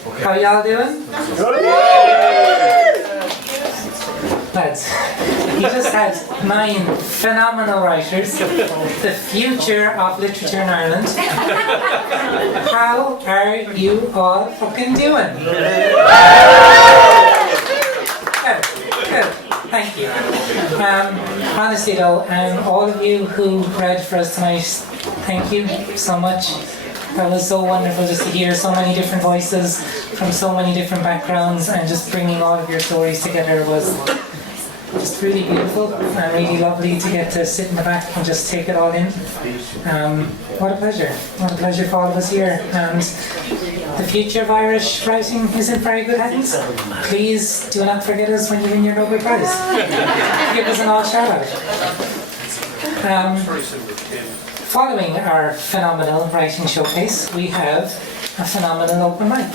How y'all doing? Lads, you just had 9 phenomenal writers, the future of literature in Ireland. How are you all fucking doing? Good, good, thank you. Honestly though, all of you who read for us tonight, thank you so much. That was so wonderful just to hear so many different voices from so many different backgrounds, and just bringing all of your stories together was just really beautiful and really lovely to get to sit in the back and just take it all in. What a pleasure for all of us here. And the future of Irish writing is in very good hands. Please do not forget us when you win your Nobel Prize. Give us an all shout out. Following our phenomenal writing showcase, we have a phenomenal open mic.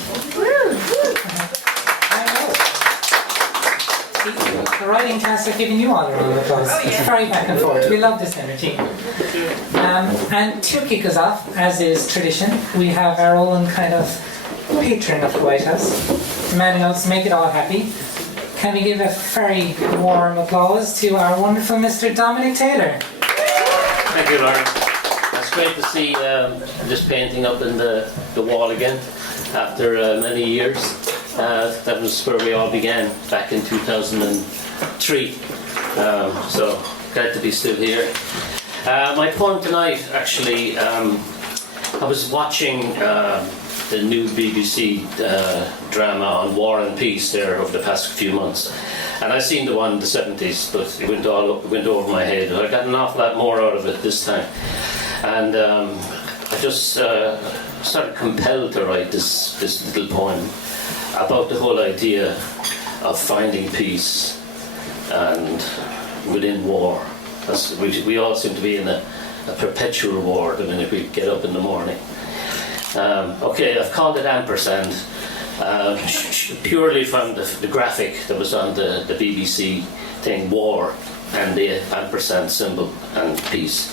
The writing class are giving you all a round of applause. It's very back and forth. We love this energy. And to kick us off, as is tradition, we have our own kind of patron of the White House, the man who knows to make it all happy. Can we give a very warm applause to our wonderful Mr. Dominic Taylor? Thank you, Lauren. It's great to see this painting up in the wall again after many years. That was where we all began back in 2003. So glad to be still here. My poem tonight, actually, I was watching the new BBC drama on War and Peace there over the past few months. And I seen the one in the 70s, but it went over my head. I got an awful lot more out of it this time. And I just started compelled to write this little poem about the whole idea of finding peace and within war. We all seem to be in a perpetual war the minute we get up in the morning. Okay, I've called it ampersand, purely from the graphic that was on the BBC thing, war, and the ampersand symbol and peace.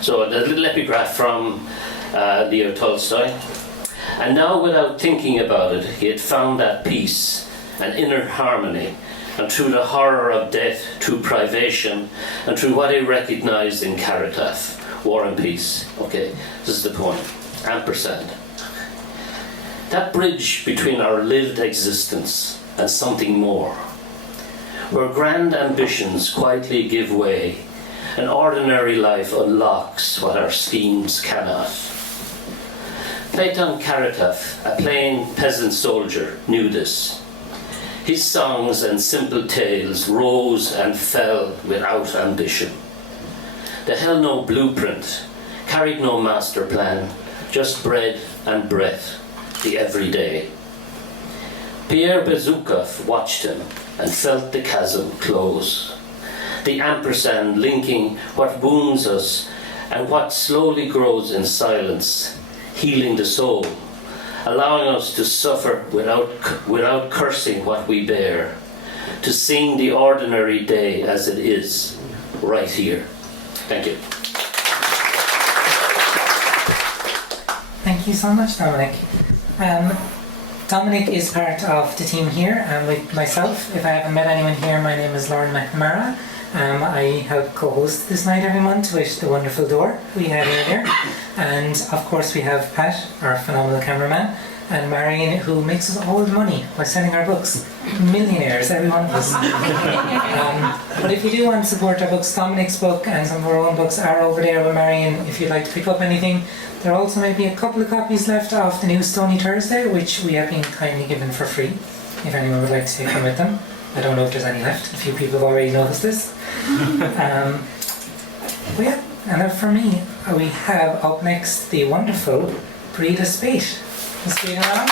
So a little epigraph from Leo Tolstoy. And now, without thinking about it, he had found that peace and inner harmony, and through the horror of death, through privation, and through what he recognized in Karataf, war and peace. Okay, this is the point. Ampersand. That bridge between our lived existence and something more, where grand ambitions quietly give way, and ordinary life unlocks what our schemes cannot. Platon Karataf, a plain peasant soldier, knew this. His songs and simple tales rose and fell without ambition. They held no blueprint, carried no master plan, just bread and breath, the everyday. Pierre Bezukhov watched him and felt the chasm close. The ampersand linking what wounds us and what slowly grows in silence, healing the soul, allowing us to suffer without cursing what we bear, to sing the ordinary day as it is, right here. Thank you. Thank you so much, Dominic. Dominic is part of the team here, and with myself, if I haven't met anyone here, my name is Lauren McNamara. I help co-host this night every month with the wonderful Dor we had earlier. And of course we have Pat, our phenomenal cameraman, and Marion, who makes us all the money by selling our books. Millionaires, every one of us. But if you do want to support our books, Dominic's book and some of our own books are over there with Marion if you'd like to pick up anything. There also might be a couple of copies left of the new Stony Thursday, which we have been kindly given for free, if anyone would like to take them with them. I don't know if there's any left. A few people have already noticed this. But yeah, and then for me, we have up next the wonderful Breda Spate. Let's bring her around.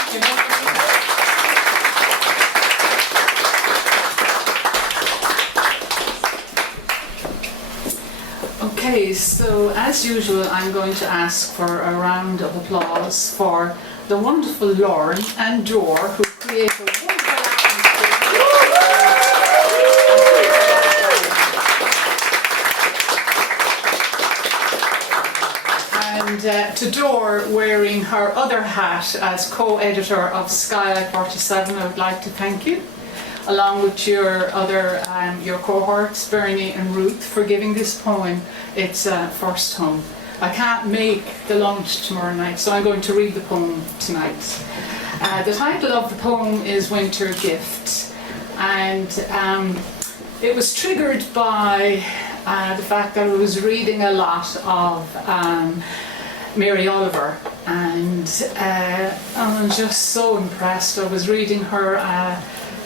Okay, so as usual, I'm going to ask for a round of applause for the wonderful Lauren and Dor, who create a wonderful atmosphere. And to Dor, wearing her other hat as co-editor of Skylight 47, I would like to thank you, along with your other your cohorts, Bernie and Ruth, for giving this poem its first home. I can't make the lunch tomorrow night, so I'm going to read the poem tonight. The title of the poem is Winter Gift, and it was triggered by the fact that I was reading a lot of Mary Oliver, and I'm just so impressed. I was reading her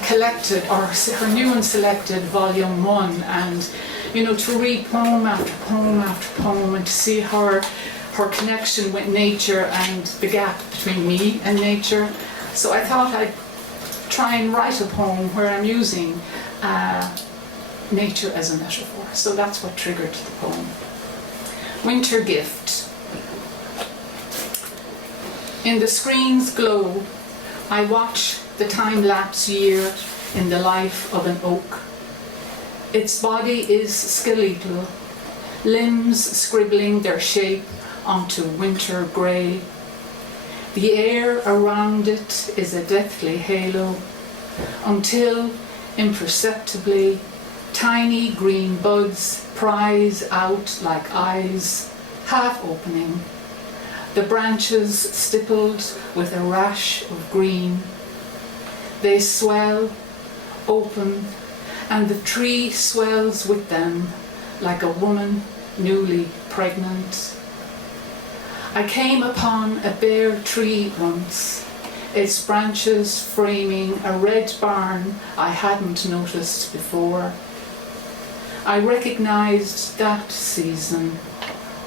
collected, or her new and selected volume 1, and you know, to read poem after poem after poem, and to see her connection with nature and the gap between me and nature. So I thought I'd try and write a poem where I'm using nature as a metaphor. So that's what triggered the poem. Winter Gift. In the screen's glow, I watch the time-lapse year in the life of an oak. Its body is skeletal, limbs scribbling their shape onto winter grey. The air around it is a deathly halo, until, imperceptibly, tiny green buds prise out like eyes, half opening. The branches stippled with a rash of green. They swell, open, and the tree swells with them like a woman newly pregnant. I came upon a bare tree once, its branches framing a red barn I hadn't noticed before. I recognized that season,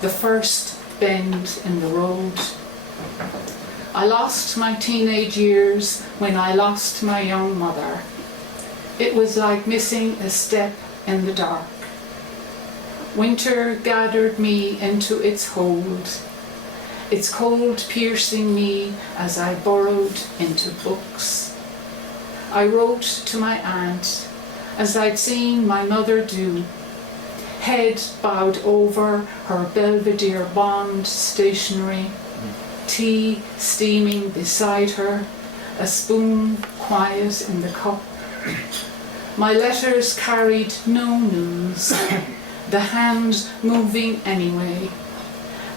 the first bend in the road. I lost my teenage years when I lost my young mother. It was like missing a step in the dark. Winter gathered me into its hold, its cold piercing me as I burrowed into books. I wrote to my aunt, as I'd seen my mother do, head bowed over her Belvedere Bond stationery, tea steaming beside her, a spoon quiet in the cup. My letters carried no news, the hand moving anyway,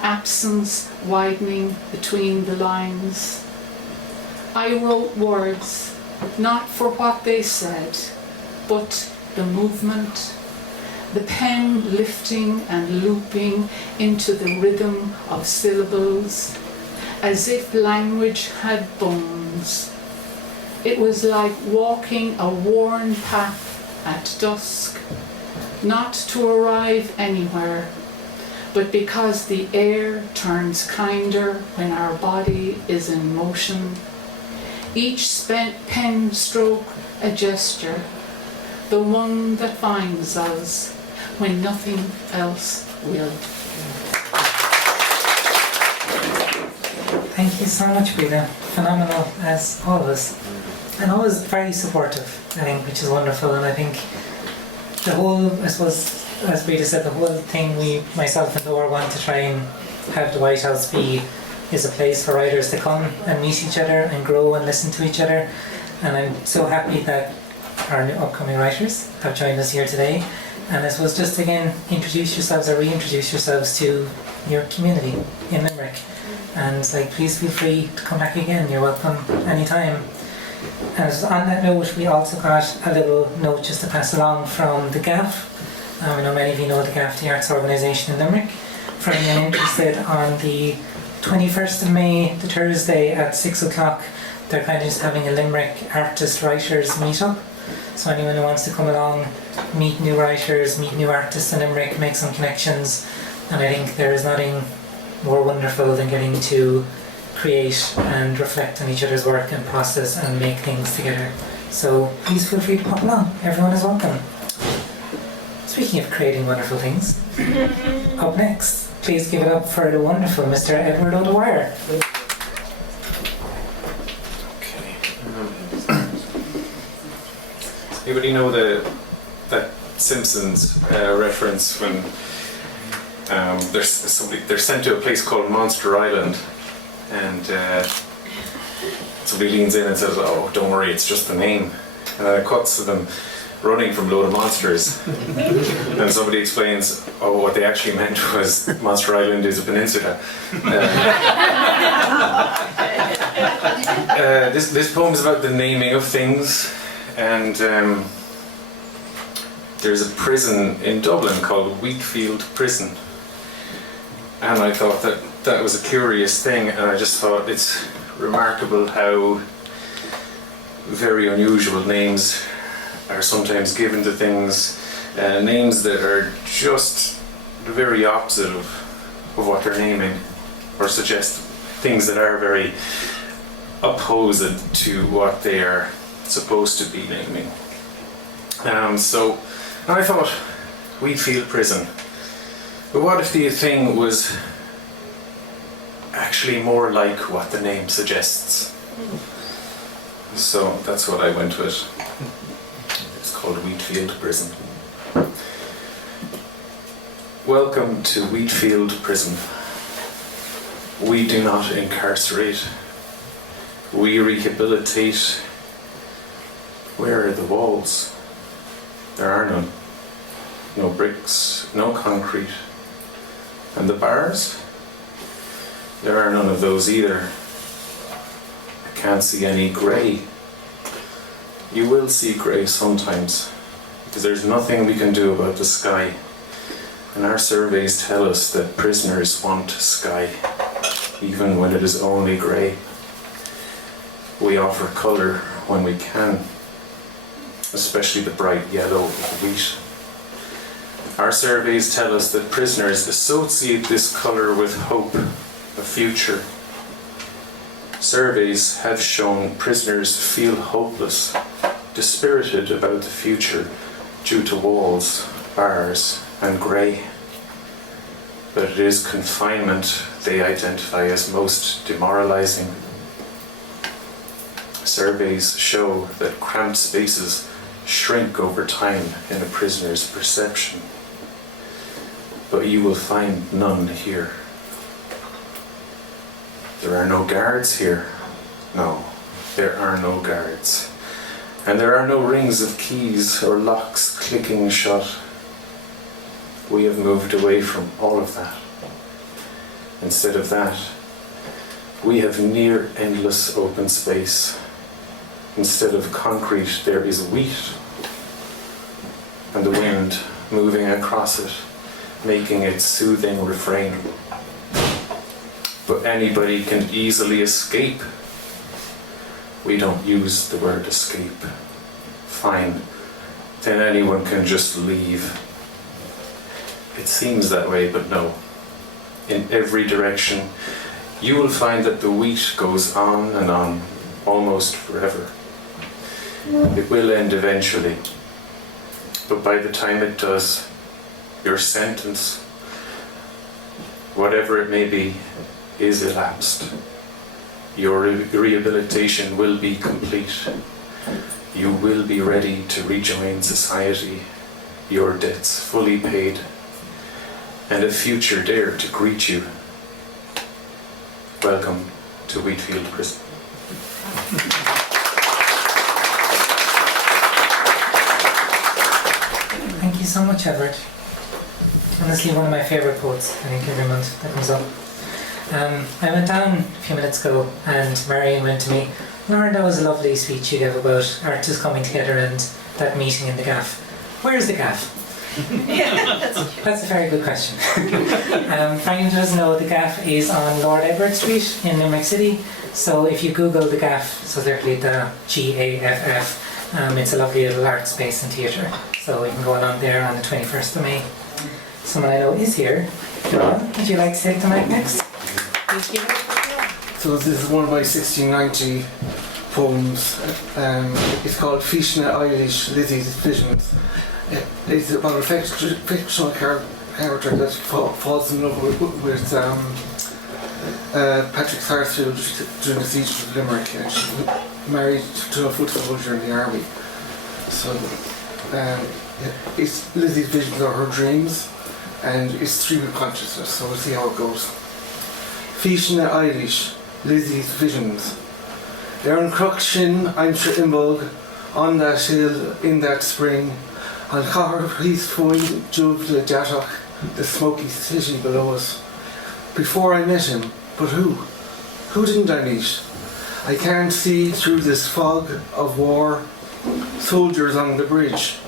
absence widening between the lines. I wrote words, not for what they said, but the movement, the pen lifting and looping into the rhythm of syllables, as if language had bones. It was like walking a worn path at dusk, not to arrive anywhere, but because the air turns kinder when our body is in motion. Each spent pen stroke a gesture, the one that finds us when nothing else will. Thank you so much, Breda. Phenomenal as always. And always very supportive, I think, which is wonderful. And I think the whole, I suppose, as Breda said, the whole thing myself and Dora want to try and have the White House be is a place for writers to come and meet each other and grow and listen to each other. And I'm so happy that our new upcoming writers have joined us here today. And I suppose just again, introduce yourselves or reintroduce yourselves to your community in Limerick. And please feel free to come back again. You're welcome anytime. And on that note, we also got a little note just to pass along from the GAF. I know many of you know the GAF, the Arts Organisation in Limerick. For anyone interested, on the 21st of May, the Thursday at 6 o'clock, they're kind of just having a Limerick artist writers meetup. So anyone who wants to come along, meet new writers, meet new artists in Limerick, make some connections. And I think there is nothing more wonderful than getting to create and reflect on each other's work and process and make things together. So please feel free to pop along. Everyone is welcome. Speaking of creating wonderful things, up next, please give it up for the wonderful Mr. Edward O'Dwyer. Anybody know that Simpsons reference when They're sent to a place called Monster Island, and somebody leans in and says, "Oh, don't worry, it's just the name." And then it cuts to them running from a load of monsters. And somebody explains, "Oh, what they actually meant was Monster Island is a peninsula." This poem is about the naming of things, and there's a prison in Dublin called Wheatfield Prison. And I thought that was a curious thing, and I just thought it's remarkable how very unusual names are sometimes given to things, names that are just the very opposite of what they're naming, or suggest things that are very opposite to what they are supposed to be naming. So I thought, Wheatfield Prison. But what if the thing was actually more like what the name suggests? So that's what I went with. It's called Wheatfield Prison. Welcome to Wheatfield Prison. We do not incarcerate. We rehabilitate. Where are the walls? There are none. No bricks, no concrete. And the bars? There are none of those either. I can't see any grey. You will see grey sometimes, because there's nothing we can do about the sky. And our surveys tell us that prisoners want sky, even when it is only grey. We offer colour when we can, especially the bright yellow of wheat. Our surveys tell us that prisoners associate this colour with hope, a future. Surveys have shown prisoners feel hopeless, dispirited about the future due to walls, bars and grey. But it is confinement they identify as most demoralising. Surveys show that cramped spaces shrink over time in a prisoner's perception. But you will find none here. There are no guards here. No, there are no guards. And there are no rings of keys or locks clicking shut. We have moved away from all of that. Instead of that, we have near endless open space. Instead of concrete, there is wheat, and the wind moving across it, making its soothing refrain. But anybody can easily escape. We don't use the word escape. Fine, then anyone can just leave. It seems that way, but no. In every direction, you will find that the wheat goes on and on, almost forever. It will end eventually, but by the time it does, your sentence, whatever it may be, is elapsed. Your rehabilitation will be complete. You will be ready to rejoin society, your debts fully paid, and a future there to greet you. Welcome to Wheatfield Prison. Thank you so much, Edward. Honestly, one of my favourite quotes, I think, every month that comes up. I went down a few minutes ago and Marion went to me, "Lauren, that was a lovely speech you gave about artists coming together and that meeting in the gaff. Where's the gaff?" That's a very good question. For anyone who doesn't know, the gaff is on Lord Edward Street in Limerick City. So if you Google the gaff, so literally the GAFF, it's a lovely little art space and theatre. So you can go along there on the 21st of May. Someone I know is here. John, would you like to take the mic next? So this is one of my 1690 poems. It's called Fishna Eilish Lizzie's Visions. It's about a fictional character that falls in love with Patrick Sarsfield during the siege of Limerick, and she's married to a foot soldier in the army. So it's Lizzie's visions are her dreams, and it's stream of consciousness, so we'll see how it goes. Fishna Irish, Lizzie's Visions. Erin Cruckshin, I'm sure Imbog, on that hill in that spring, on Cahar Heath Foy, Juv le Datach, the smoky city below us. Before I met him, but who? Who didn't I meet? I can't see through this fog of war. Soldiers on the bridge,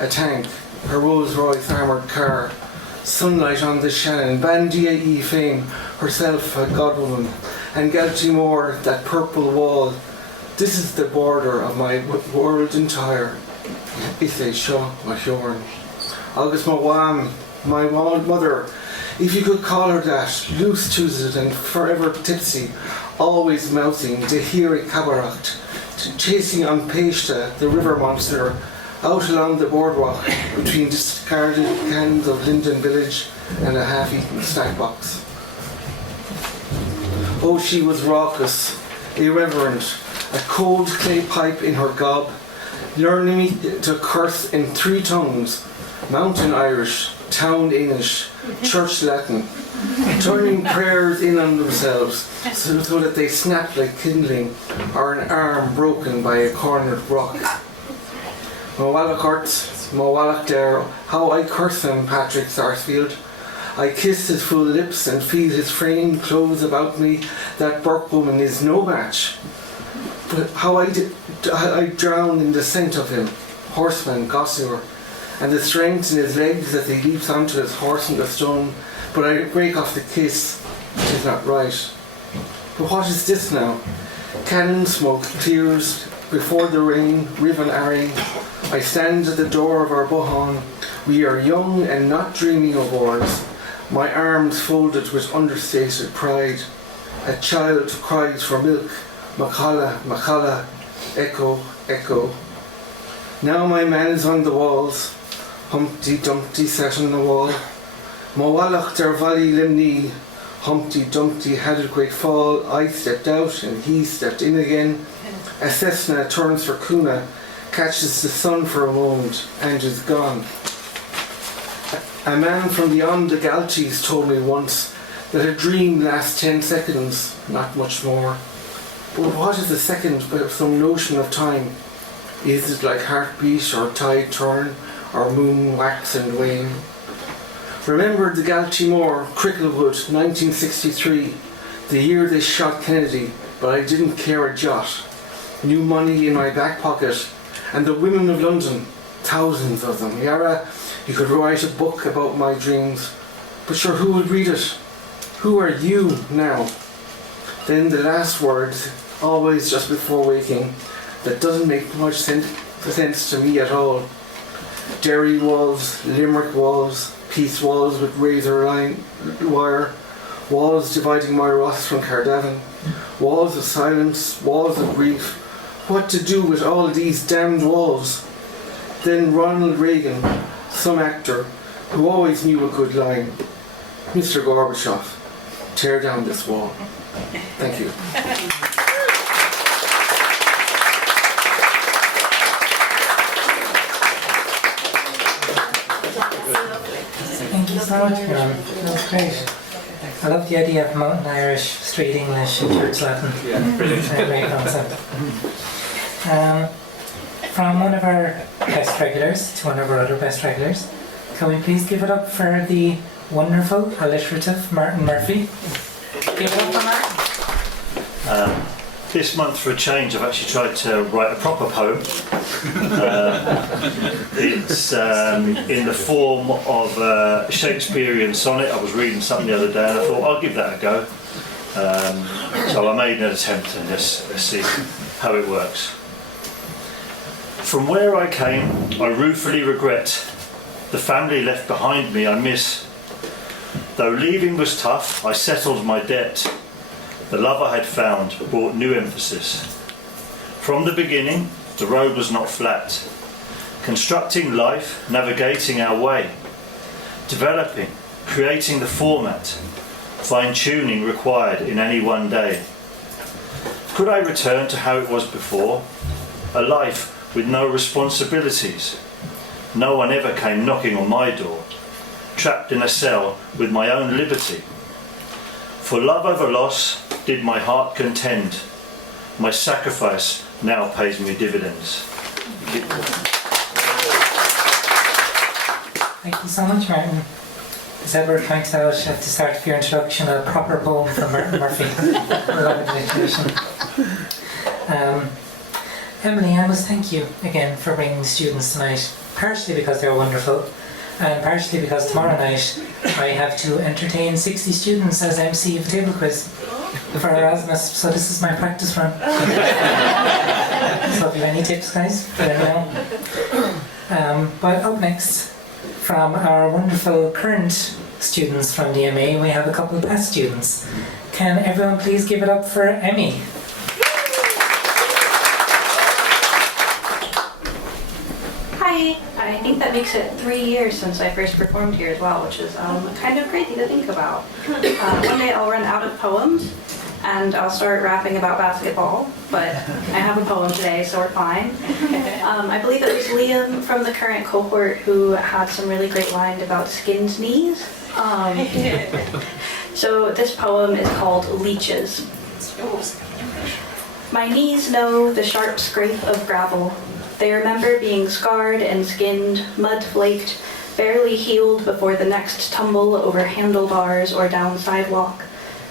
a tank, a Rolls-Royce armoured car, sunlight on the Shannon, Bandia E. Fame, herself a godwoman, and Galtimore, that purple wall. This is the border of my world entire. Ithe Shaw, my Hjorn. August my Wam, my mother, if you could call her that, loose-toothed and forever tipsy, always mouthing to hear a cabaracht, chasing on Peshta, the river monster, out along the boardwalk between discarded cans of Linden Village and a half-eaten snack box. Oh, she was raucous, irreverent, a cold clay pipe in her gob, learning me to curse in 3 tongues, Mountain Irish, Town English, Church Latin, turning prayers in on themselves so that they snap like kindling or an arm broken by a cornered rock. Mawalach hurts, Mawalach there, how I curse him, Patrick Sarsfield. I kiss his full lips and feel his frame close about me. That Burke woman is no match. But how I drown in the scent of him, horseman, gossamer, and the strength in his legs as he leaps onto his horse in the stone. But I break off the kiss, it is not right. But what is this now? Cannon smoke clears before the rain, Riven Arring. I stand at the door of our Bohan. We are young and not dreaming of wars. My arms folded with understated pride. A child cries for milk. Machala, Machala, echo, echo. Now my man is on the walls. Humpty Dumpty sat on the wall. Mawalach der Valley Limni. Humpty Dumpty had a great fall. I stepped out and he stepped in again. A Cessna turns for Kuna, catches the sun for a moment and is gone. A man from beyond the Galties told me once that a dream lasts 10 seconds, not much more. But what is a second but some notion of time? Is it like heartbeat or tide turn or moon wax and wane? Remembered the Galtimore, Cricklewood, 1963, the year they shot Kennedy, but I didn't care a jot. New money in my back pocket, and the women of London, thousands of them. Yara, you could write a book about my dreams, but sure, who would read it? Who are you now? Then the last word, always just before waking, that doesn't make much sense to me at all. Derry walls, Limerick walls, peace walls with razor line wire, walls dividing my Ross from Cardavan, walls of silence, walls of grief. What to do with all these damned walls? Then Ronald Reagan, some actor who always knew a good line. Mr. Gorbachev, tear down this wall. Thank you. Thank you so much, Miriam. That was great. I love the idea of Mountain Irish, Street English, and Church Latin. Yeah, brilliant. A great concept. From one of our best regulars to one of our other best regulars, can we please give it up for the wonderful, alliterative Martin Murphy? Give it up for Martin. This month, for a change, I've actually tried to write a proper poem. It's in the form of a Shakespearean sonnet. I was reading something the other day and I thought, I'll give that a go. So I made an attempt and let's see how it works. From where I came, I ruefully regret. The family left behind me I miss. Though leaving was tough, I settled my debt. The love I had found brought new emphasis. From the beginning, the road was not flat. Constructing life, navigating our way. Developing, creating the format. Fine-tuning required in any one day. Could I return to how it was before? A life with no responsibilities. No one ever came knocking on my door. trapped in a cell with my own liberty. For love over loss did my heart contend. My sacrifice now pays me dividends. Thank you so much, Martin. As Edward pointed out at the start of your introduction, a proper poem from Martin Murphy. I love the introduction. Emily, I must thank you again for bringing the students tonight, partially because they're wonderful, and partially because tomorrow night I have to entertain 60 students as MC of a table quiz for Erasmus, so this is my practice run. So if you have any tips, guys, let me know. But up next, from our wonderful current students from the MA, we have a couple of past students. Can everyone please give it up for Emmy? Hi, I think that makes it 3 years since I first performed here as well, which is kind of crazy to think about. One day I'll run out of poems and I'll start rapping about basketball, but I have a poem today, so we're fine. I believe it was Liam from the current cohort who had some really great lines about skinned knees. So this poem is called Leeches. My knees know the sharp scrape of gravel. They remember being scarred and skinned, mud-flaked, barely healed before the next tumble over handlebars or down sidewalk,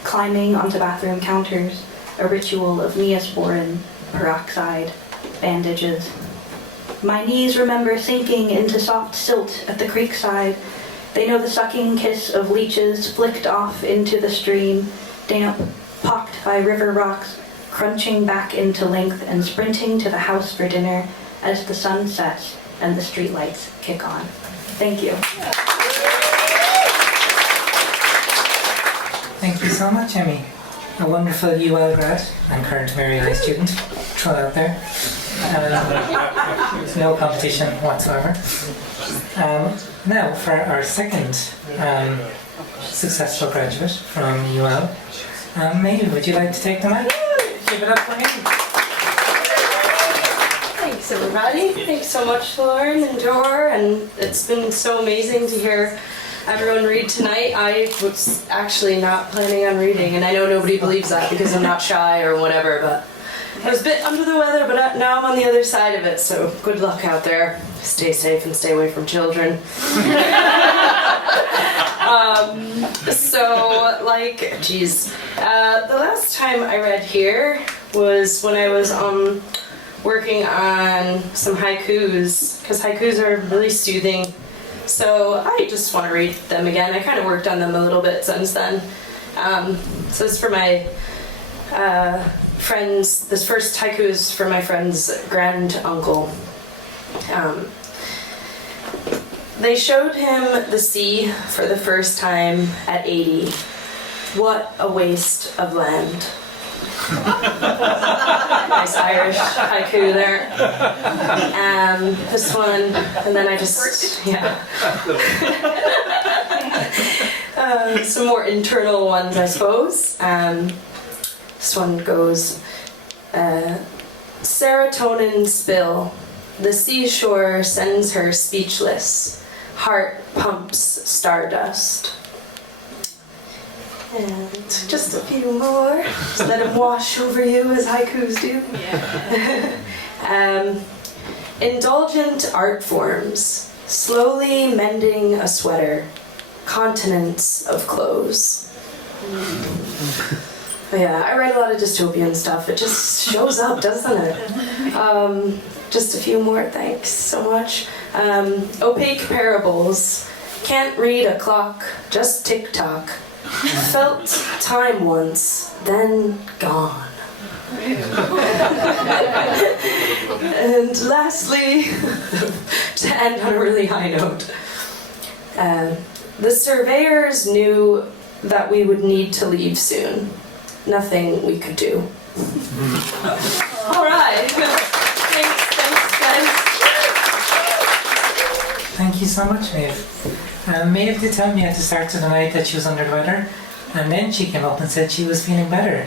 climbing onto bathroom counters, a ritual of Neosporin, peroxide, bandages. My knees remember sinking into soft silt at the creekside. They know the sucking kiss of leeches flicked off into the stream, damp, pocked by river rocks, crunching back into length and sprinting to the house for dinner as the sun sets and the streetlights kick on. Thank you. Thank you so much, Emmy. A wonderful UL grad and current Mary High student. Throw it out there. No competition whatsoever. Now for our second successful graduate from UL. Maybe would you like to take the mic? Give it up for him. Thanks everybody. Thanks so much Lauren and Dor, and it's been so amazing to hear everyone read tonight. I was actually not planning on reading, and I know nobody believes that because I'm not shy or whatever, but I was a bit under the weather, but now I'm on the other side of it, so good luck out there. Stay safe and stay away from children. The last time I read here was when I was working on some haikus, because haikus are really soothing. So I just want to read them again. I kind of worked on them a little bit since then. So it's for my friends. This first haiku is for my friend's grand-uncle. They showed him the sea for the first time at 80. What a waste of land. Nice Irish haiku there. This one, and then I just, yeah. Some more internal ones, I suppose. This one goes, serotonin spill. The seashore sends her speechless. Heart pumps stardust. And just a few more. Just let them wash over you as haikus do. Yeah. Indulgent art forms. Slowly mending a sweater. Continents of clothes. But yeah, I write a lot of dystopian stuff. It just shows up, doesn't it? Just a few more, thanks so much. Opaque parables. Can't read a clock, just tick-tock. Felt time once, then gone. And lastly, to end on a really high note, the surveyors knew that we would need to leave soon. Nothing we could do. All right. Thanks, guys. Thank you so much, Maeve. Maeve did tell me at the start of the night that she was under the weather, and then she came up and said she was feeling better.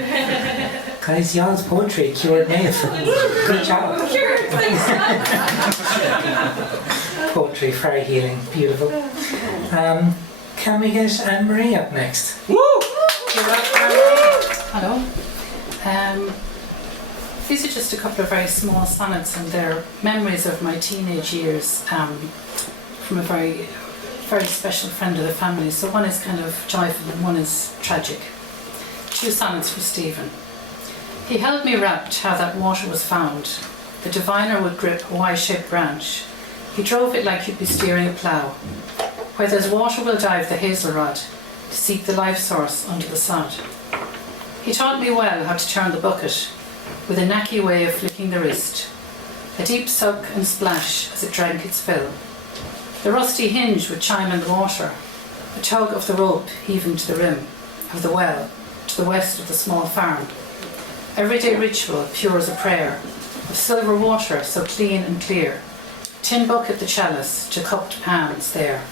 Guys, y'all's poetry cured Maeve. Good job. Poetry, fairy healing, beautiful. can we get Anne-Marie up next? Woo! You're up, Anne-Marie. Hello. These are just a couple of very small sonnets, and they're memories of my teenage years from a very, very special friend of the family. So one is kind of joyful and one is tragic. 2 sonnets for Stephen. He held me rapt how that water was found. The diviner would grip a Y-shaped branch. He drove it like you'd be steering a plough. Where there's water will dive the hazel rod to seek the life source under the sod. He taught me well how to turn the bucket with a knacky way of flicking the wrist. A deep suck and splash as it drank its fill. The rusty hinge would chime in the water. A tug of the rope heaving to the rim of the well to the west of the small farm. Everyday ritual, pure as a prayer, of silver water so clean and clear. Tin bucket the chalice to cupped pans there.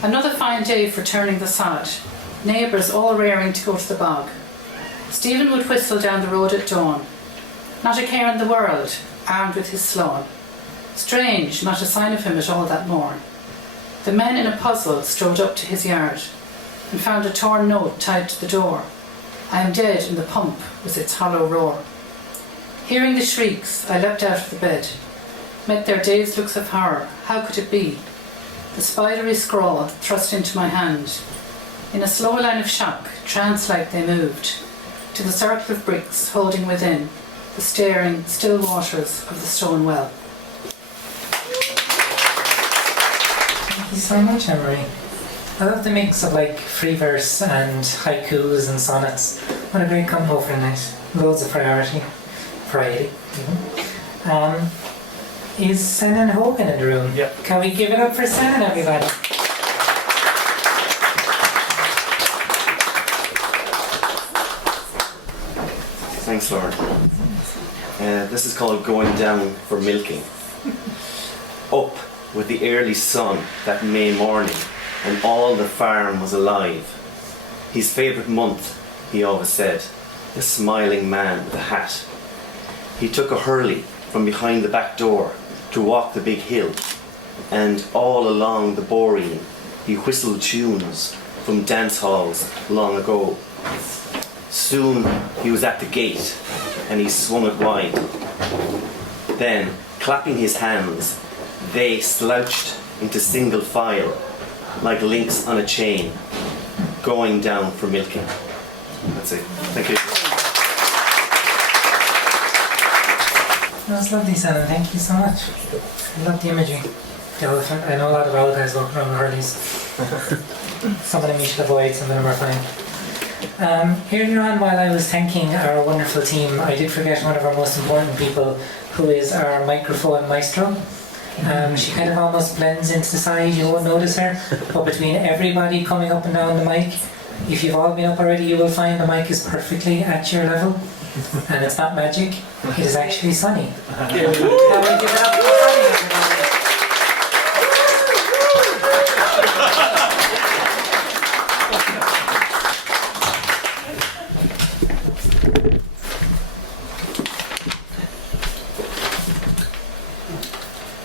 Another fine day for turning the sod. Neighbours all raring to go to the bog. Stephen would whistle down the road at dawn. Not a care in the world, armed with his sloan. Strange, not a sign of him at all that morn. The men in a puzzle strode up to his yard and found a torn note tied to the door. I am dead in the pump was its hollow roar. Hearing the shrieks, I leapt out of the bed. Met their dazed looks of horror. How could it be? The spidery scrawl thrust into my hand. In a slow line of shock, trance-like they moved, to the circle of bricks holding within the staring, still waters of the stone well. Thank you so much, Anne-Marie. I love the mix of like free verse and haikus and sonnets. What a great combo for a night. Loads of variety even. Is Senan Hogan in the room? Yeah. Can we give it up for Senan, everybody? Thanks, Lauren. This is called Going Down for Milking. Up with the early sun that May morning, and all the farm was alive. His favourite month, he always said, the smiling man with a hat. He took a hurley from behind the back door to walk the big hill, and all along the boreen he whistled tunes from dance halls long ago. Soon he was at the gate and he swung it wide. Then, clapping his hands, they slouched into single file like links on a chain, going down for milking. That's it. Thank you. That was lovely, Senan. Thank you so much. I love the imagery. The elephant. I know a lot of old guys walking around the hurleys. Some of them you should avoid, some of them are fine. Earlier on, while I was thanking our wonderful team, I did forget one of our most important people, who is our microphone maestro. She kind of almost blends into the side, you won't notice her, but between everybody coming up and down the mic, if you've all been up already, you will find the mic is perfectly at your level. And it's not magic, it is actually Sunny. Can we give it up for Sunny, everybody?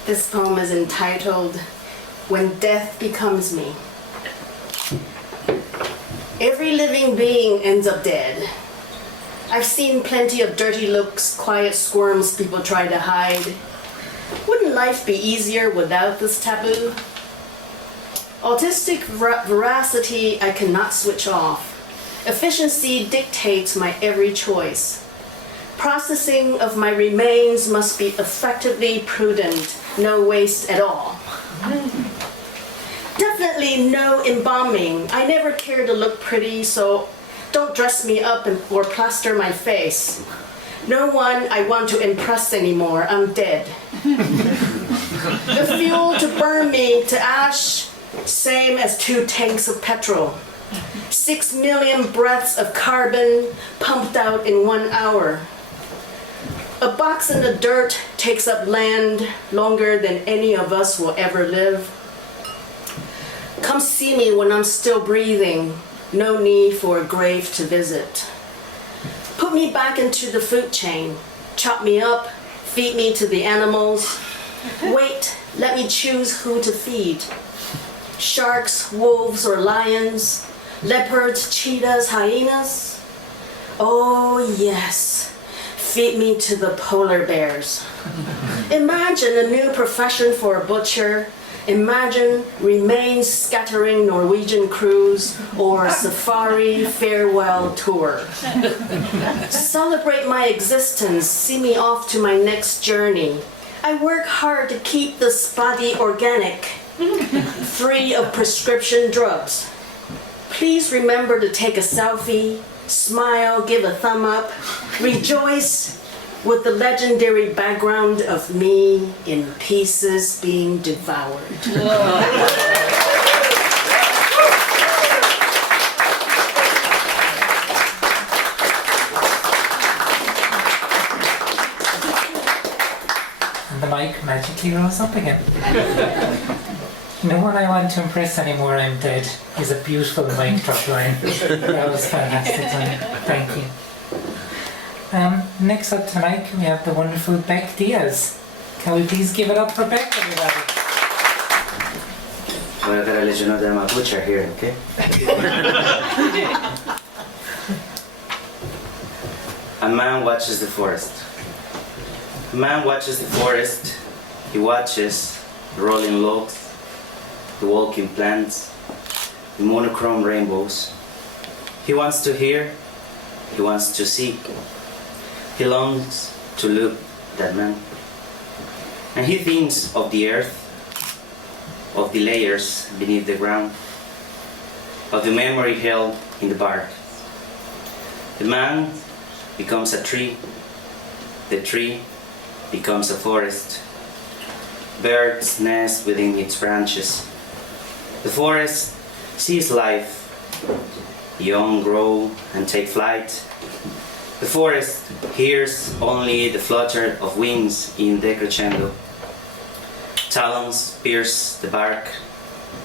This poem is entitled, When Death Becomes Me. Every living being ends up dead. I've seen plenty of dirty looks, quiet squirms people try to hide. Wouldn't life be easier without this taboo? Autistic veracity I cannot switch off. Efficiency dictates my every choice. Processing of my remains must be effectively prudent, no waste at all. Definitely no embalming. I never care to look pretty, so don't dress me up or plaster my face. No one I want to impress anymore, I'm dead. The fuel to burn me to ash, same as 2 tanks of petrol. 6 million breaths of carbon pumped out in 1 hour. A box in the dirt takes up land longer than any of us will ever live. Come see me when I'm still breathing. No need for a grave to visit. Put me back into the food chain. Chop me up, feed me to the animals. Wait, let me choose who to feed. Sharks, wolves, or lions? Leopards, cheetahs, hyenas? Oh yes, feed me to the polar bears. Imagine a new profession for a butcher. Imagine remains scattering Norwegian cruise or safari farewell tour. Celebrate my existence, see me off to my next journey. I work hard to keep this body organic, free of prescription drugs. Please remember to take a selfie, smile, give a thumb up, rejoice with the legendary background of me in pieces being devoured. And the mic magically rose up again. No one I want to impress anymore, I'm dead, is a beautiful mic drop line. That was fantastic, Tony. Thank you. Next up tonight, we have the wonderful Beck Diaz. Can we please give it up for Beck, everybody? Well, I gotta let you know that I'm a butcher here, okay? A man watches the forest. A man watches the forest. He watches the rolling logs, the walking plants, the monochrome rainbows. He wants to hear. He wants to see. He longs to look, that man. And he thinks of the earth, of the layers beneath the ground, of the memory held in the bark. The man becomes a tree. The tree becomes a forest. Birds nest within its branches. The forest sees life. Young grow and take flight. The forest hears only the flutter of wings in decrescendo. Talons pierce the bark,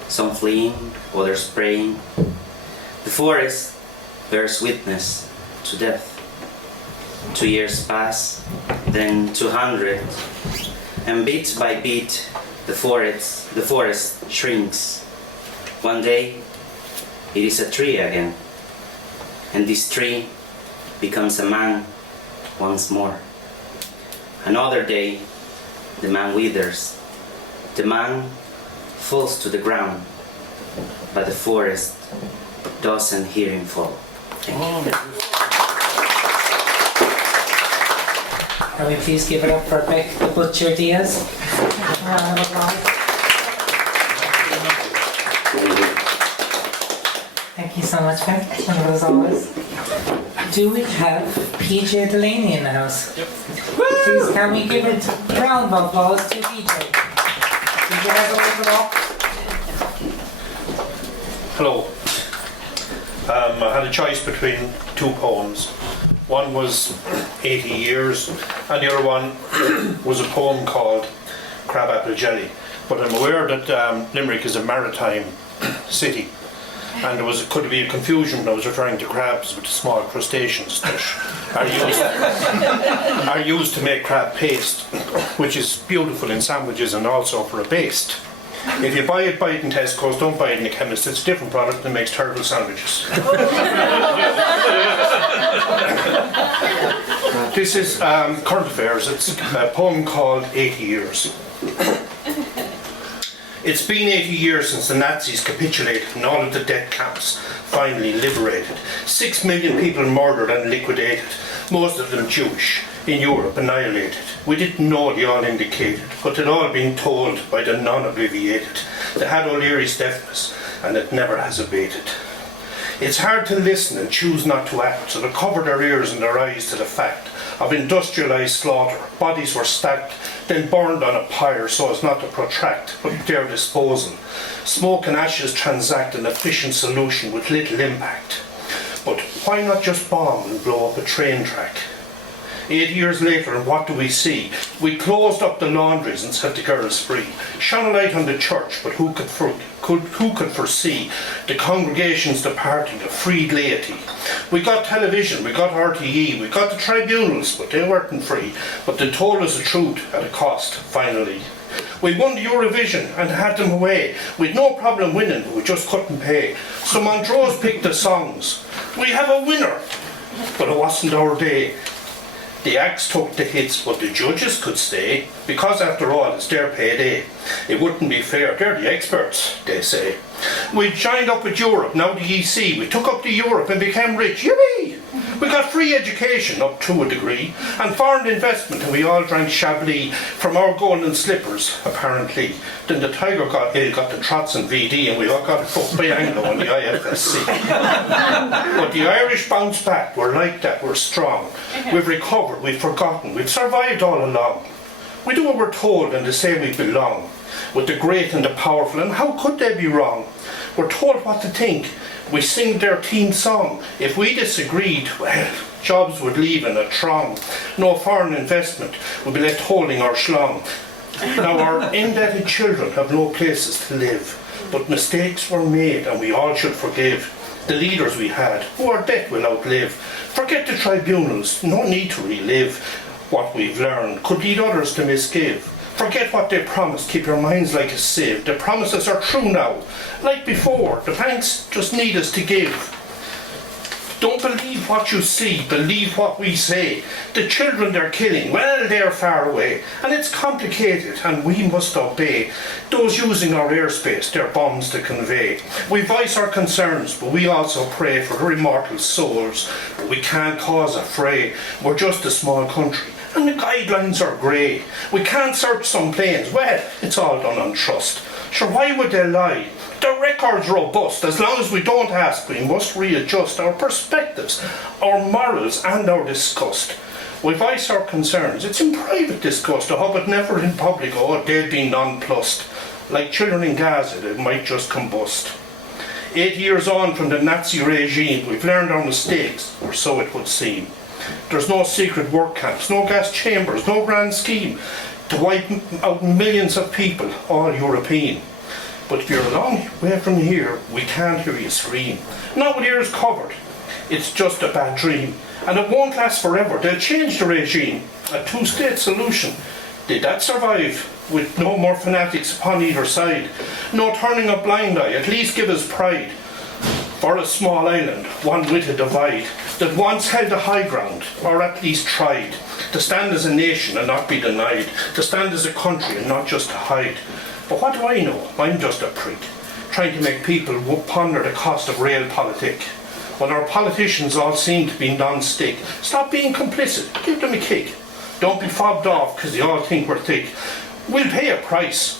some fleeing, others praying. The forest bears witness to death. 2 years pass, then 200, and bit by bit the forest shrinks. One day it is a tree again, and this tree becomes a man once more. Another day, the man withers. The man falls to the ground, but the forest doesn't hear him fall. Thank you. Can we please give it up for Beck the Butcher Diaz? Round of applause. Thank you so much, Beck. Wonderful as always. Do we have PJ Delaney in the house? Yep. Please, can we give a round of applause to PJ? PJ has a little walk. Hello. I had a choice between two poems. One was 80 Years, and the other one was a poem called Crabapple Jelly. But I'm aware that Limerick is a maritime city, and there could be a confusion when I was referring to crabs with small crustaceans that are used to make crab paste, which is beautiful in sandwiches and also for a baste. If you buy it in Tesco's, don't buy it in the chemist. It's a different product that makes terrible sandwiches. This is current affairs. It's a poem called 80 Years. It's been 80 years since the Nazis capitulated and all of the death camps finally liberated. 6 million people murdered and liquidated, most of them Jewish, in Europe annihilated. We didn't know the all indicated, but they'd all been told by the non-obliviated. They had O'Leary's deafness, and it never has abated. It's hard to listen and choose not to act, so they covered their ears and their eyes to the fact of industrialised slaughter. Bodies were stacked, then burned on a pyre so as not to protract, but their disposal. Smoke and ashes transact an efficient solution with little impact. But why not just bomb and blow up a train track? 8 years later, and what do we see? We closed up the laundries and set the girls free. Shone a light on the church, but who could foresee the congregations departing, a freed laity? We got television, we got RTE, we got the tribunals, but they weren't free. But they told us the truth at a cost, finally. We won the Eurovision and had them away. We'd no problem winning, but we just couldn't pay. So Montrose picked the songs. We have a winner, but it wasn't our day. The acts took the hits, but the judges could stay, because after all, it's their payday. It wouldn't be fair, they're the experts, they say. We joined up with Europe, now the EC. We took up to Europe and became rich, yippee! We got free education, up to a degree, and foreign investment, and we all drank Chablis from our golden slippers, apparently. Then the Tiger got ill, got the Trots and VD, and we all got booked by Anglo and the IFSC. But the Irish bounced back, we're like that, we're strong. We've recovered, we've forgotten, we've survived all along. We do what we're told and they say we belong with the great and the powerful, and how could they be wrong? We're told what to think. We sing their team song. If we disagreed, well, jobs would leave in a throng. No foreign investment would be left holding our schlong. Now our indebted children have no places to live, but mistakes were made and we all should forgive the leaders we had, who our debt will outlive. Forget the tribunals, no need to relive what we've learned, could lead others to misgive. Forget what they promised, keep your minds like a sieve. The promises are true now, like before. The banks just need us to give. Don't believe what you see, believe what we say. The children they're killing, well, they're far away. And it's complicated, and we must obey those using our airspace, their bombs to convey. We voice our concerns, but we also pray for their immortal souls. But we can't cause a fray, we're just a small country. And the guidelines are grey. We can't search some planes. Well, it's all done on trust. Sure, why would they lie? The record's robust. As long as we don't ask, we must readjust our perspectives, our morals and our disgust. We voice our concerns. It's in private disgust. I hope it never in public. Oh, they'd be nonplussed. Like children in Gaza, they might just combust. 8 years on from the Nazi regime, we've learned our mistakes, or so it would seem. There's no secret work camps, no gas chambers, no grand scheme to wipe out millions of people, all European. But if you're a long way from here, we can't hear you scream. Not with ears covered, it's just a bad dream. And it won't last forever, they'll change the regime. A two-state solution, did that survive? With no more fanatics upon either side. No turning a blind eye, at least give us pride. For a small island, one with a divide, that once held a high ground, or at least tried, to stand as a nation and not be denied, to stand as a country and not just to hide. But what do I know? I'm just a prick, trying to make people ponder the cost of realpolitik. When our politicians all seem to be non-stick, stop being complicit, give them a kick. Don't be fobbed off because they all think we're thick. We'll pay a price,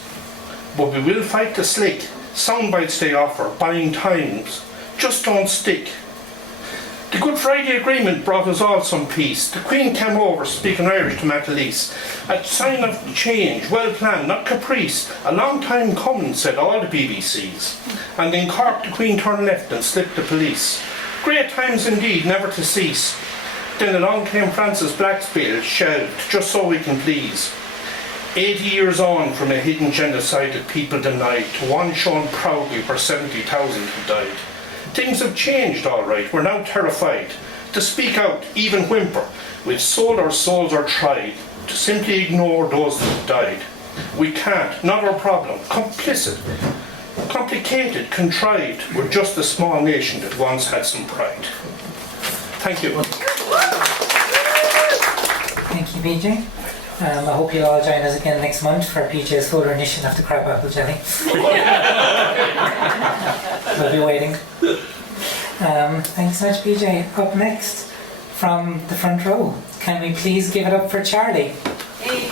but we will fight the slick. Soundbites they offer, buying times, just don't stick. The Good Friday Agreement brought us all some peace. The Queen came over speaking Irish to Macalise. A sign of change, well planned, not caprice. A long time coming, said all the BBCs. And in Cork the Queen turned left and slipped the police. Great times indeed, never to cease. Then along came Francis Black's bill, shelved, just so we can please. 80 years on from a hidden genocide that people denied, to one shown proudly where 70,000 had died. Things have changed, all right. We're now terrified to speak out, even whimper. We've sold our souls or tried to simply ignore those that died. We can't, not our problem. Complicit, complicated, contrived. We're just a small nation that once had some pride. Thank you. Thank you, PJ. I hope you'll all join us again next month for PJ's full rendition of the crabapple jelly. We'll be waiting. Thanks so much, PJ. Up next, from the front row, can we please give it up for Charlie? Hey.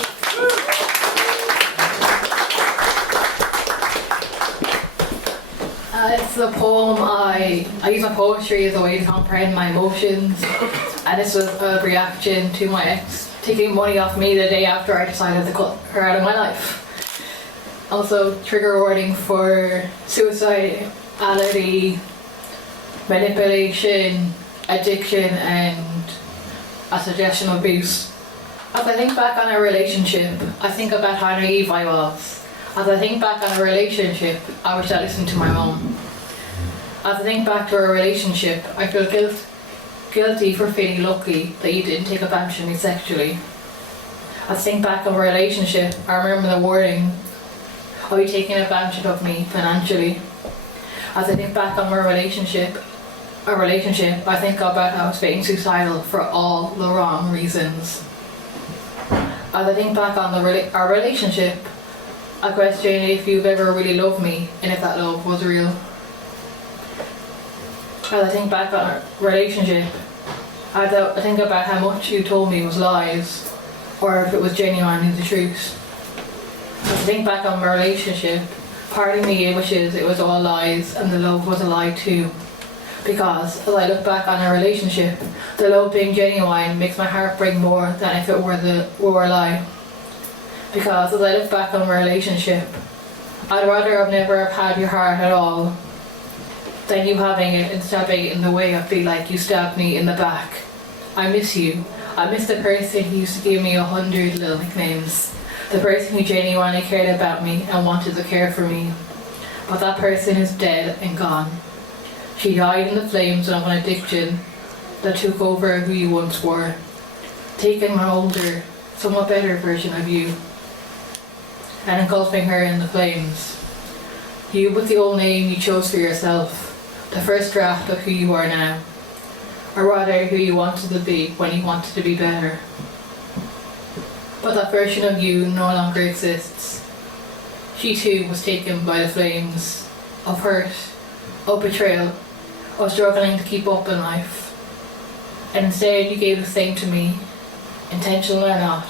It's the poem. I use my poetry as a way to comprehend my emotions, and this was a reaction to my ex taking money off me the day after I decided to cut her out of my life. Also, trigger warning for suicidality, manipulation, addiction, and a suggestion of abuse. As I think back on a relationship, I think about how naive I was. As I think back on a relationship, I wish I listened to my mom. As I think back to a relationship, I feel guilty for feeling lucky that you didn't take advantage of me sexually. I think back on a relationship, I remember the wording, are you taking advantage of me financially? As I think back on a relationship, I think about how I was being suicidal for all the wrong reasons. As I think back on our relationship, I question if you've ever really loved me and if that love was real. As I think back on our relationship, I think about how much you told me was lies, or if it was genuinely the truth. As I think back on my relationship, part of me wishes it was all lies and the love was a lie too. Because as I look back on our relationship, the love being genuine makes my heart break more than if it were a lie. Because as I look back on my relationship, I'd rather have never have had your heart at all than you having it and stabbing it in the way I feel like you stabbed me in the back. I miss you. I miss the person who used to give me 100 little nicknames. The person who genuinely cared about me and wanted to care for me. But that person is dead and gone. She died in the flames of an addiction that took over who you once were, taking an older, somewhat better version of you and engulfing her in the flames. You with the old name you chose for yourself, the first draft of who you are now, or rather who you wanted to be when you wanted to be better. But that version of you no longer exists. She too was taken by the flames of hurt, of betrayal, of struggling to keep up in life. And instead you gave the same to me, intentional or not,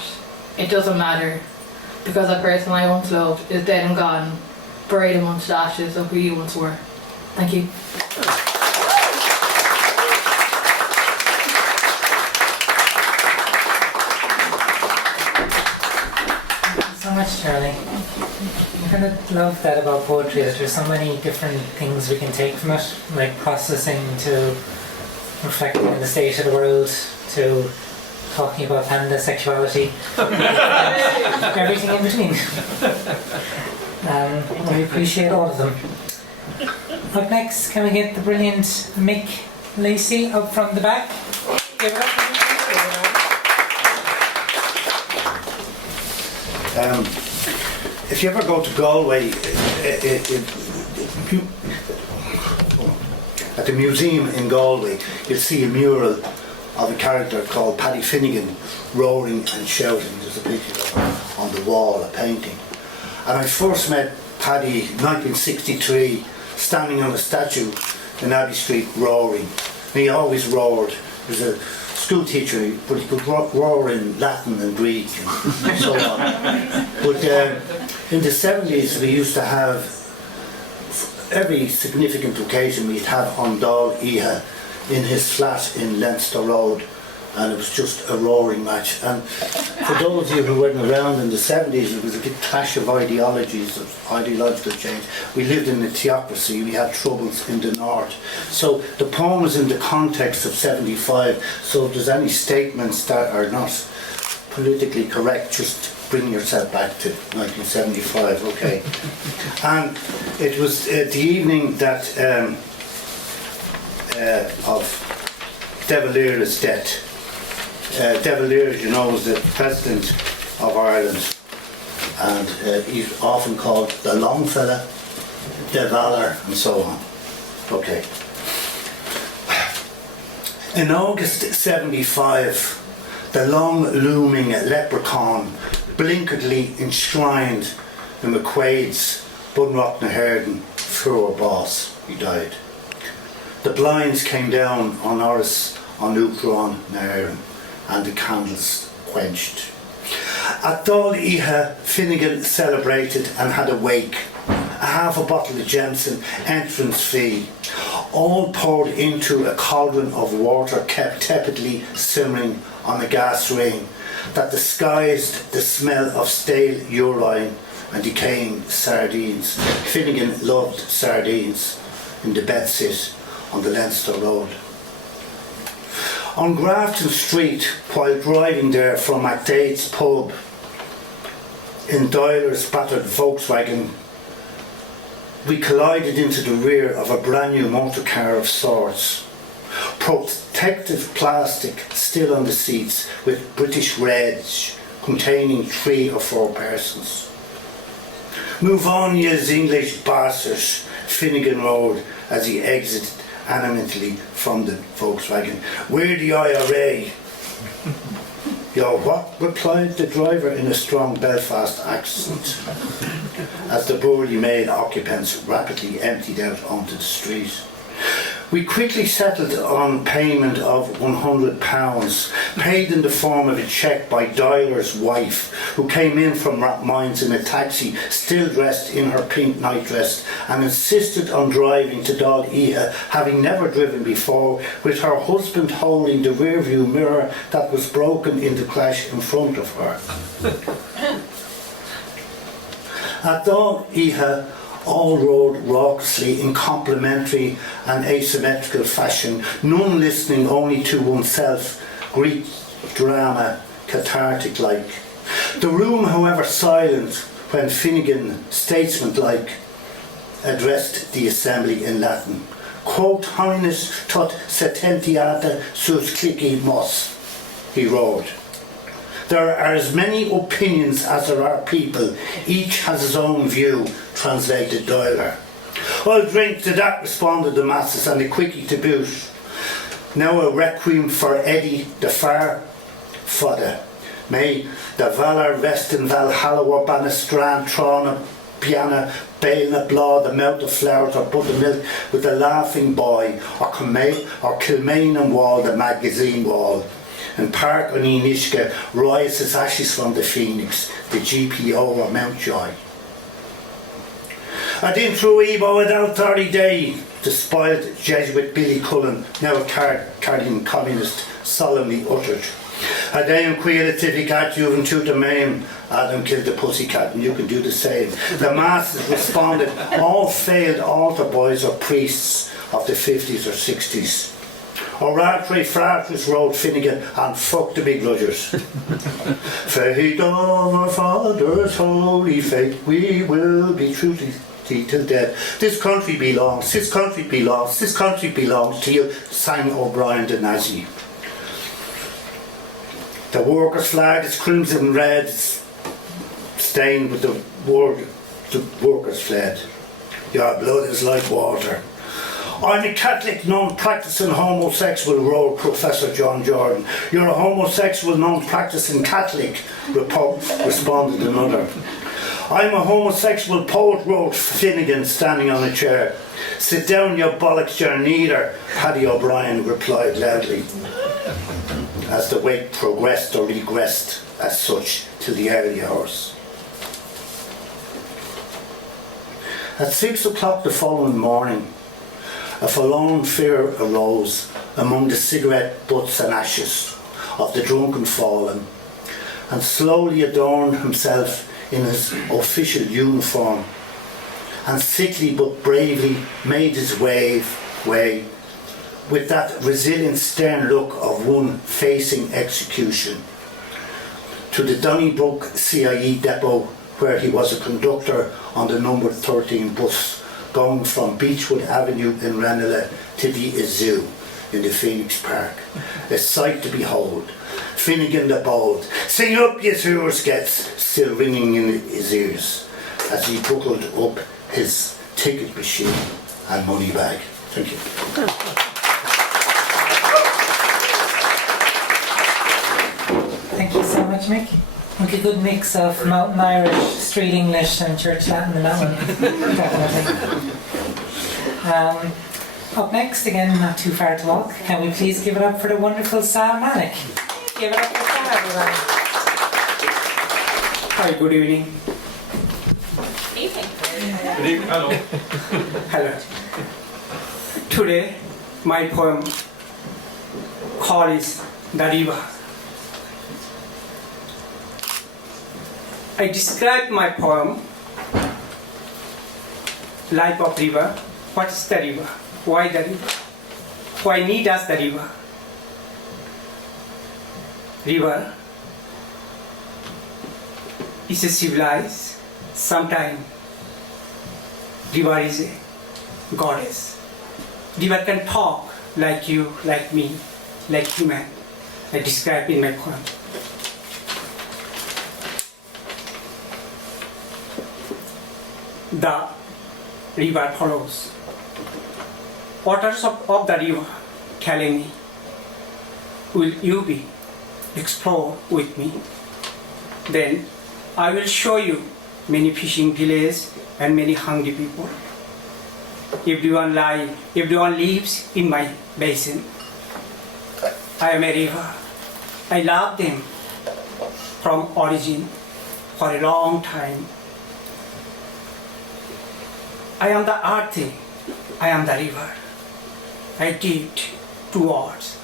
it doesn't matter, because that person I once loved is dead and gone, buried amongst the ashes of who you once were. Thank you. So much, Charlie. I kind of love that about poetry, that there's so many different things we can take from it, like processing to reflecting on the state of the world to talking about panda sexuality, everything in between. And we appreciate all of them. Up next, can we get the brilliant Mick Lacey up from the back? Give it up. If you ever go to Galway, at the museum in Galway, you'll see a mural of a character called Paddy Finnegan roaring and shouting. There's a picture on the wall, a painting. And I first met Paddy in 1963, standing on a statue in Abbey Street roaring. And he always roared. He was a school teacher, but he could roar in Latin and Greek and so on. But in the 70s we used to have, every significant occasion we'd have Dáil Ihe in his flat in Leinster Road, and it was just a roaring match. And for those of you who weren't around in the 70s, it was a big clash of ideologies, of ideological change. We lived in a theocracy, we had troubles in the north. So the poem is in the context of 75, so if there's any statements that are not politically correct, just bring yourself back to 1975, okay? And it was the evening that of De Valera's death. De Valera, you know, was the President of Ireland, and he's often called the long fella, De Valor, and so on. Okay. In August 75, the long looming leprechaun blinkeredly enshrined in McQuaid's Bunrock na Herdon Furor Boss. He died. The blinds came down on Oris on Uachtaráin na Herdon, and the candles quenched. At Dáil Ihe, Finnegan celebrated and had a wake. A half a bottle of Jameson, entrance fee, all poured into a cauldron of water kept tepidly simmering on a gas ring that disguised the smell of stale urine and decaying sardines. Finnegan loved sardines in the bedsit on the Leinster Road. On Grafton Street, while driving there from MacDade's pub in Dyler's battered Volkswagen, we collided into the rear of a brand new motor car of sorts. Protective plastic still on the seats with British Reg containing 3 or 4 persons. Move on, yells English bastards, Finnegan roared as he exited animatedly from the Volkswagen. We're the IRA. Yo, what? Replied the driver in a strong Belfast accent as the burly male occupants rapidly emptied out onto the street. We quickly settled on payment of £100, paid in the form of a cheque by Dyler's wife, who came in from Rathmines in a taxi, still dressed in her pink nightdress, and insisted on driving to Dalhousie, having never driven before, with her husband holding the rearview mirror that was broken in the crash in front of her. At Dalhousie, all rode raucously in complimentary and asymmetrical fashion, none listening only to oneself, Greek drama, cathartic-like. The room, however, silent when Finnegan, statesman-like, addressed the assembly in Latin. Quod homines tot setentiata sus clici mos, he roared. There are as many opinions as there are people. Each has his own view, translated Dyler. I'll drink to that, responded the masses, and a quickie to boot. Now a requiem for Eddie the Far Fodder. May the Valar rest in Valhalla, Bannistrand, Trona, Piana, Bailna, Blah, the mouth of flowers, or buttermilk with the laughing boy, or Kilmaine and Wall, the magazine wall. And Park on Inishka rises ashes from the Phoenix, the GPO or Mountjoy. I didn't throw Ebo without 30 day, the spoiled Jesuit Billy Cullen, now a Cardigan communist, solemnly uttered. A damn qualitative juventude the maim. Adam killed the pussycat and you can do the same. The masses responded, all failed altar boys or priests of the 50s or 60s. Oratory Fratris wrote Finnegan and fuck the big grudgers. Faith of our fathers, holy faith, we will be true to thee till death. This country belongs, this country belongs, this country belongs to you, sang O'Brien the Nazi. The workers' flag is crimson and red, stained with the word the workers fled. Your blood is like water. I'm a Catholic non-practicing homosexual, wrote Professor John Jordan. You're a homosexual non-practicing Catholic, responded another. I'm a homosexual poet, wrote Finnegan, standing on a chair. Sit down, you bollocks, you're neither, Paddy O'Brien replied loudly, as the wake progressed or regressed as such till the early hours. At 6 o'clock the following morning, a forlorn fear arose among the cigarette butts and ashes of the drunken fallen, and slowly adorned himself in his official uniform, and sickly but bravely made his way with that resilient stern look of one facing execution to the Donnybrook CIE depot, where he was a conductor on the number 13 bus going from Beechwood Avenue in Ranelagh to the zoo in the Phoenix Park. A sight to behold. Finnegan the Bold, sing up ye Zoorskeps, still ringing in his ears as he buckled up his ticket machine and money bag. Thank you. Thank you so much, Mick. I think a good mix of Mountain Irish, Street English and Church Latin in that one. Definitely. Up next, again, not too far to walk, can we please give it up for the wonderful Sal Malik? Give it up for Sal, everybody. Hi, good evening. Evening. Good evening. Hello. Hello. Today, my poem called is The River. I describe my poem, Life of River. What is the river? Why the river? Why need us the river? River is a civilized, sometimes river is a goddess. River can talk like you, like me, like human. I describe in my poem. the river follows. Waters of the river telling me, will you be explore with me? Then I will show you many fishing villages and many hungry people. Everyone lives in my basin. I am a river. I love them from origin for a long time. I am the earth, I am the river. I dipped towards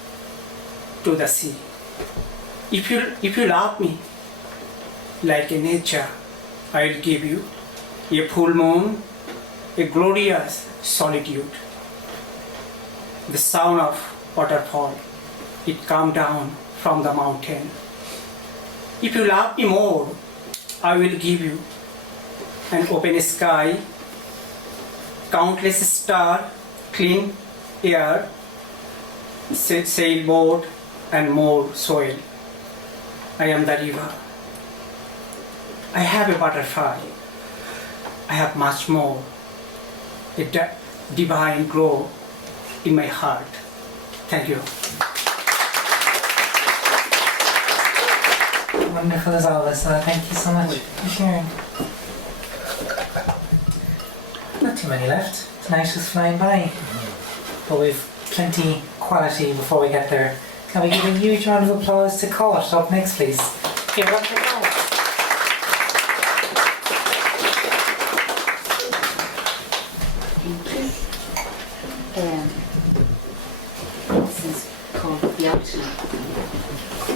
to the sea. If you love me like a nature, I will give you a full moon, a glorious solitude. The sound of waterfall, it come down from the mountain. If you love me more, I will give you an open sky, countless stars, clean air, sailboat, and more soil. I am the river. I have a butterfly. I have much more. A divine glow in my heart. Thank you. Wonderful as always. Thank you so much for sharing. Not too many left. Tonight is flying by. But we've plenty quality before we get there. Can we give a huge round of applause to Caught up next, please? Give it up for Caught. This is called Bjautna.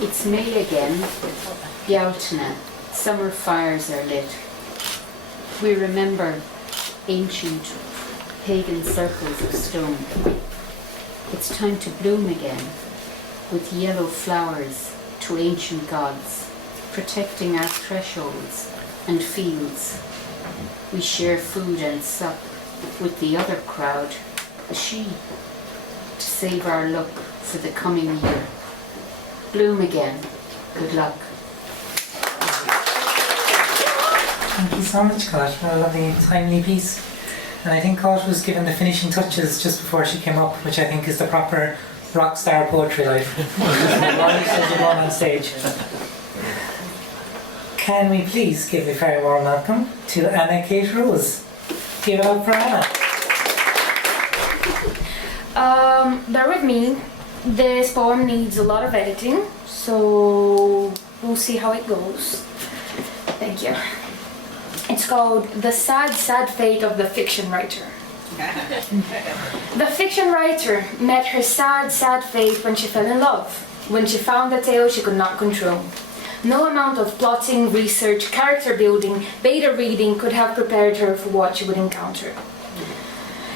It's May again. Bjautna. Summer fires are lit. We remember ancient pagan circles of stone. It's time to bloom again with yellow flowers to ancient gods, protecting our thresholds and fields. We share food and sup with the other crowd, the she, to save our luck for the coming year. Bloom again. Good luck. Thank you so much, Caught, for a lovely, timely piece. And I think Caught was given the finishing touches just before she came up, which I think is the proper rock star poetry life. Ronnie says you're on stage. Can we please give a very warm welcome to Anna Kate Rose? Give it up for Anna. Bear with me. This poem needs a lot of editing, so we'll see how it goes. Thank you. It's called The Sad, Sad Fate of the Fiction Writer. The fiction writer met her sad, sad fate when she fell in love, when she found a tale she could not control. No amount of plotting, research, character building, beta reading could have prepared her for what she would encounter.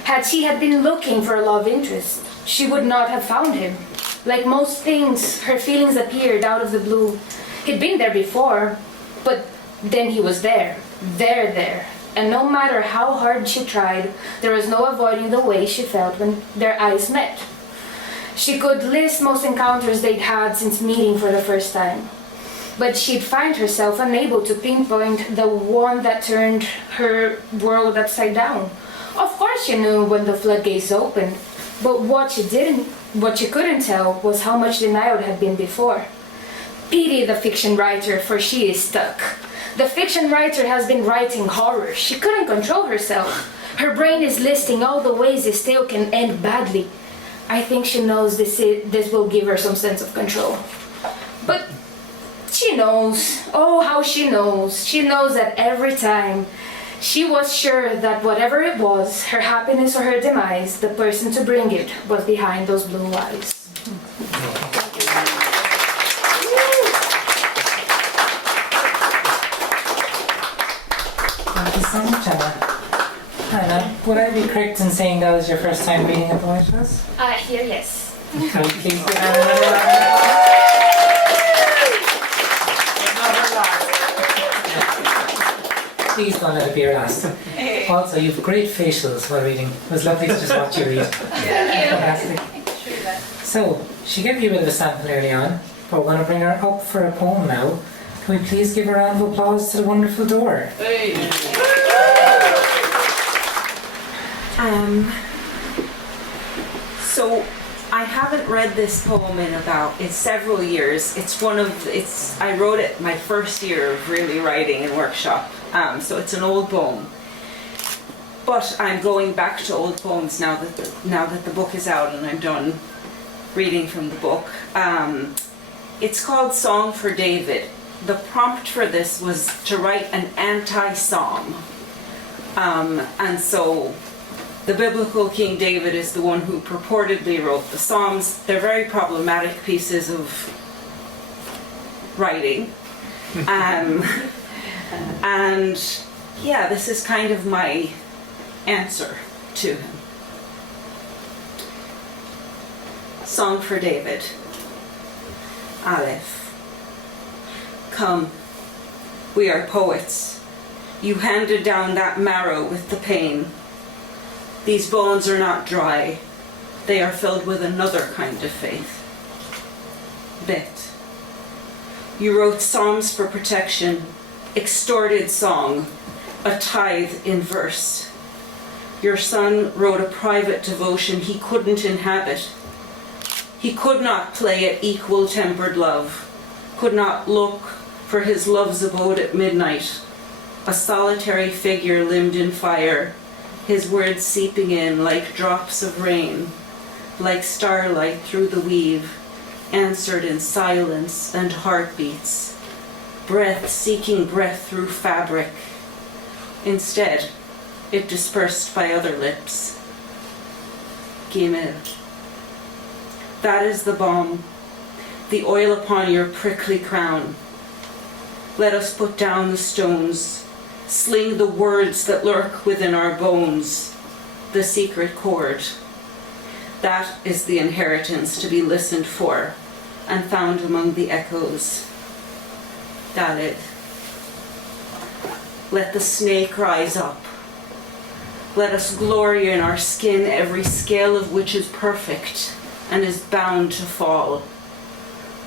Had she been looking for a love interest, she would not have found him. Like most things, her feelings appeared out of the blue. He'd been there before, but then he was there. And no matter how hard she tried, there was no avoiding the way she felt when their eyes met. She could list most encounters they'd had since meeting for the first time, but she'd find herself unable to pinpoint the one that turned her world upside down. Of course she knew when the floodgates opened, but what she couldn't tell was how much denial had been before. Pity the fiction writer, for she is stuck. The fiction writer has been writing horror. She couldn't control herself. Her brain is listing all the ways this tale can end badly. I think she knows this will give her some sense of control. But she knows, oh how she knows. She knows that every time she was sure that whatever it was, her happiness or her demise, the person to bring it was behind those blue eyes. Thank you so much, Anna. Anna, would I be correct in saying that was your first time reading a poem to us? Here, yes. Can we please give Anna another round of applause? Please don't let it be your last. Also, you have great facials while reading. It was lovely to just watch you read. Fantastic. So, she gave you a bit of a sample early on, but we're going to bring her up for a poem now. Can we please give a round of applause to the wonderful Dora? So I haven't read this poem in it's several years. I wrote it my first year of really writing and workshop. So it's an old poem. But I'm going back to old poems now that the book is out and I'm done reading from the book. It's called Song for David. The prompt for this was to write an anti-song. And so the biblical King David is the one who purportedly wrote the Psalms. They're very problematic pieces of writing. And yeah, this is kind of my answer to him. Song for David. Aleph. Come, we are poets. You handed down that marrow with the pain. These bones are not dry. They are filled with another kind of faith. Bet. You wrote psalms for protection, extorted song, a tithe in verse. Your son wrote a private devotion he couldn't inhabit. He could not play at equal-tempered love, could not look for his love's abode at midnight, a solitary figure limned in fire, his words seeping in like drops of rain, like starlight through the weave, answered in silence and heartbeats, breath seeking breath through fabric. Instead, it dispersed by other lips. Gimel. That is the balm, the oil upon your prickly crown. Let us put down the stones, sling the words that lurk within our bones, the secret chord. That is the inheritance to be listened for and found among the echoes. Dalet. Let the snake rise up. Let us glory in our skin, every scale of which is perfect and is bound to fall.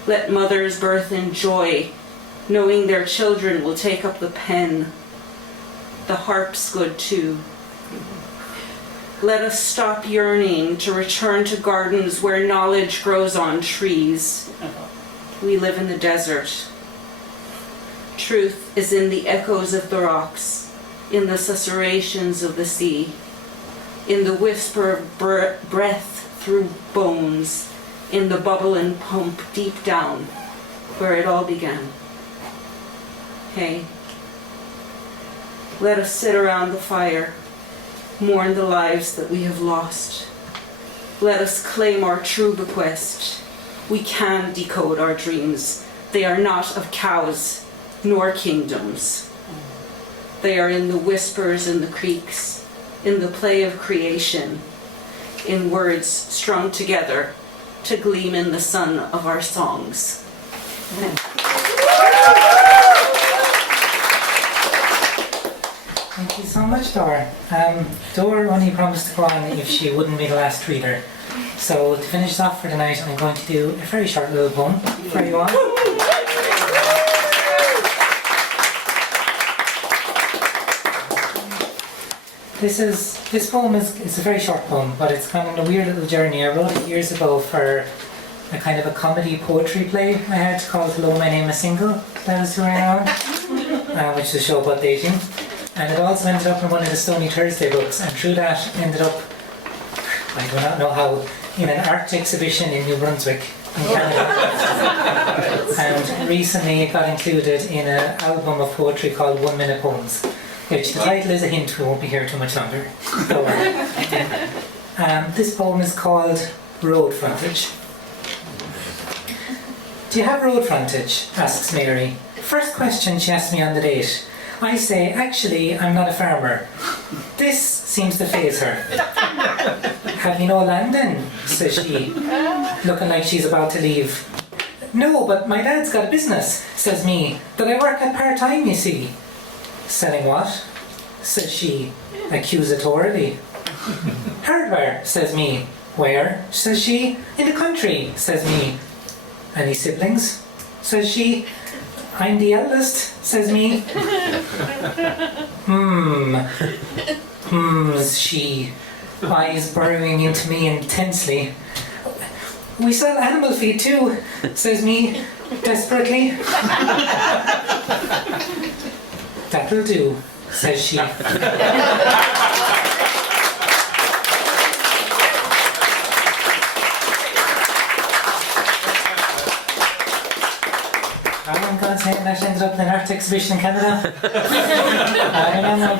Let mothers birth in joy, knowing their children will take up the pen. The harp's good too. Let us stop yearning to return to gardens where knowledge grows on trees. We live in the desert. Truth is in the echoes of the rocks, in the susurrations of the sea, in the whisper of breath through bones, in the bubble and pump deep down, where it all began. Hey, let us sit around the fire, mourn the lives that we have lost. Let us claim our true bequest. We can decode our dreams. They are not of cows nor kingdoms. They are in the whispers in the creeks, in the play of creation, in words strung together to gleam in the sun of our songs. Thank you so much, Dora. Dora only promised to go on if she wouldn't be the last reader. So to finish us off for the night, I'm going to do a very short little poem for you all. This poem is a very short poem, but it's kind of a weird little journey. I wrote it years ago for a kind of a comedy poetry play I had called Hello, My Name is Single that was touring around, which is a show about dating. And it also ended up in one of the Stony Thursday books, and through that ended up, I do not know how, in an art exhibition in New Brunswick in Canada. And recently it got included in an album of poetry called 1 Minute Poems, which the title is a hint, we won't be here too much longer. This poem is called Road Frontage. Do you have road frontage? Asks Mary. First question she asks me on the date. I say, actually, I'm not a farmer. This seems to faze her. Have you no land then? Says she, looking like she's about to leave. No, but my dad's got a business, says me, that I work at part-time, you see. Selling what? Says she, accusatorily. Hardware, says me. Where? Says she. In the country, says me. Any siblings? Says she. I'm the eldest, says me. She. eyes burrowing into me intensely. "We sell animal feed too," says me desperately. "That'll do," says she. Oh, God's sake, that ended up in an art exhibition in Canada. I don't know.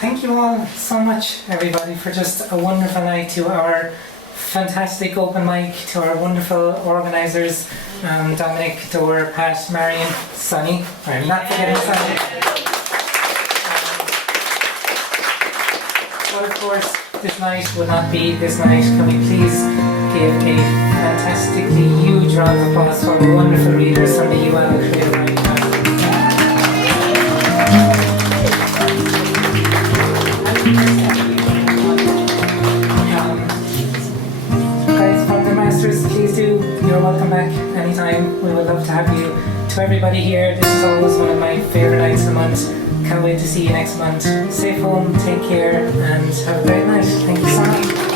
Thank you all so much, everybody, for just a wonderful night, to our fantastic open mic, to our wonderful organisers, Dominic, Dora, Pat, Marion, Sonny. I'm not forgetting Sonny. But of course, this night would not be this night. Can we please give a fantastically huge round of applause for the wonderful readers from the UL Creative Writing Class. Guys from the Masters, please do. You're welcome back anytime. We would love to have you. To everybody here, this is always one of my favourite nights of the month. Can't wait to see you next month. Safe home, take care, and have a great night. Thank you so much.